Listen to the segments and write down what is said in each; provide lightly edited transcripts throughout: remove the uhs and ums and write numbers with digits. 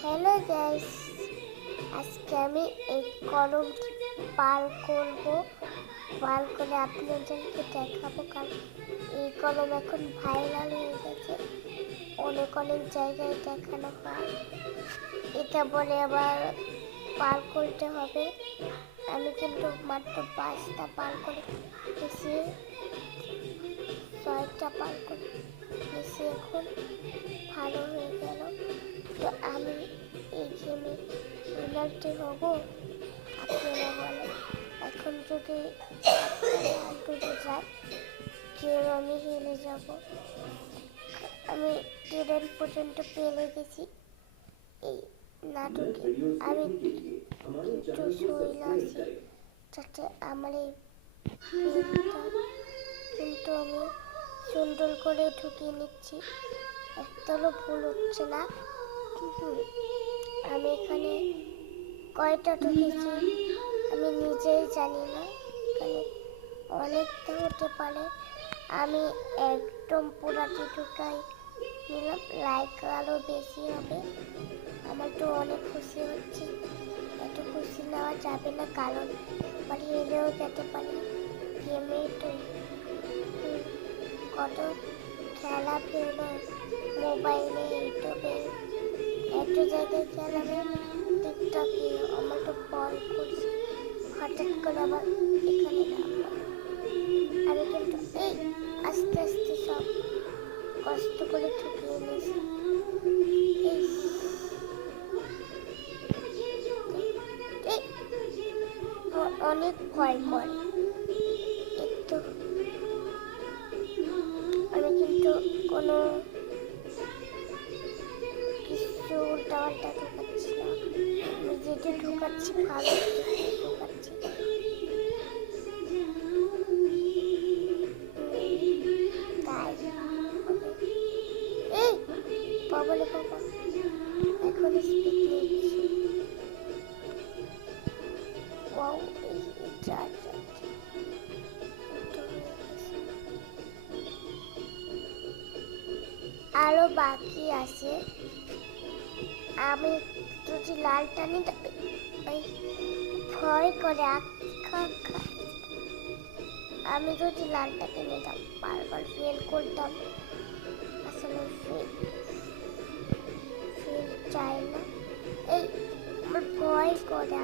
Hello guys, আজকে আমি এই কলমটি পাল করব। পাল করে আপনাদেরকে দেখাবো, কারণ এই কলম এখন ভাইরাল হয়ে গেছে, অনেক অনেক জায়গায় দেখানো হয়। এটা বলে আবার পাল করতে হবে। আমি কিন্তু মাত্র 5টা পাল করে বেশি 6টা পাল করে বেশি এখন ভালো হয়ে গেল। তো আমি এই গেমে উইনারটি হব, আপনারা বলেন। এখন যদি আপনারা ডুবে যায় গেম, আমি হেরে যাব। আমি 10 পর্যন্ত পেলে গেছি এই নাটকে। আমি কিন্তু শৈল আছি, যাতে আমার এই কিন্তু আমি সুন্দর করে ঢুকিয়ে নিচ্ছি, একটারও ভুল হচ্ছে না। আমি এখানে কয়টা ঢুকেছি আমি নিজেই জানি না, এখানে অনেকটা হতে পারে। আমি একদম পুরাটি ঢুকাই নিলাম, লাইক আরও বেশি হবে। আমার তো অনেক খুশি হচ্ছে, এত খুশি নেওয়া যাবে না, কারণ আমার হেরেও যেতে পারি। গেমে তো কত খেলা ফেলো, মোবাইলে, ইউটিউবে, এত জায়গায় খেলাবে, টিকটকে। আমার তো বল করছি, হঠাৎ করে আবার এখানে নামলাম। আমি কিন্তু এই আস্তে আস্তে সব কষ্ট করে ঠুকিয়ে নিয়েছি। অনেক ভয় করে একটু। আমি কিন্তু কোনো কিছু উল্টাপাল্টা ঢুকাচ্ছি না, আমি যেটা ঢুকাচ্ছি ভালো ঢুকাচ্ছি। তাই এই বাবলে বাবা এখন স্পিড নিচ্ছি। ওয়াও, এই আরো বাকি আছে। আমি যদি লালটা নিতে ভয় করে আমি যদি লালটাকে নিতাম বারবার ফেল করতাম। আসলে ফেল চাই না, এই আমার ভয় করে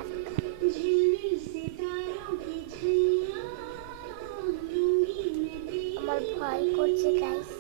আমার ভয় করছে গাইস।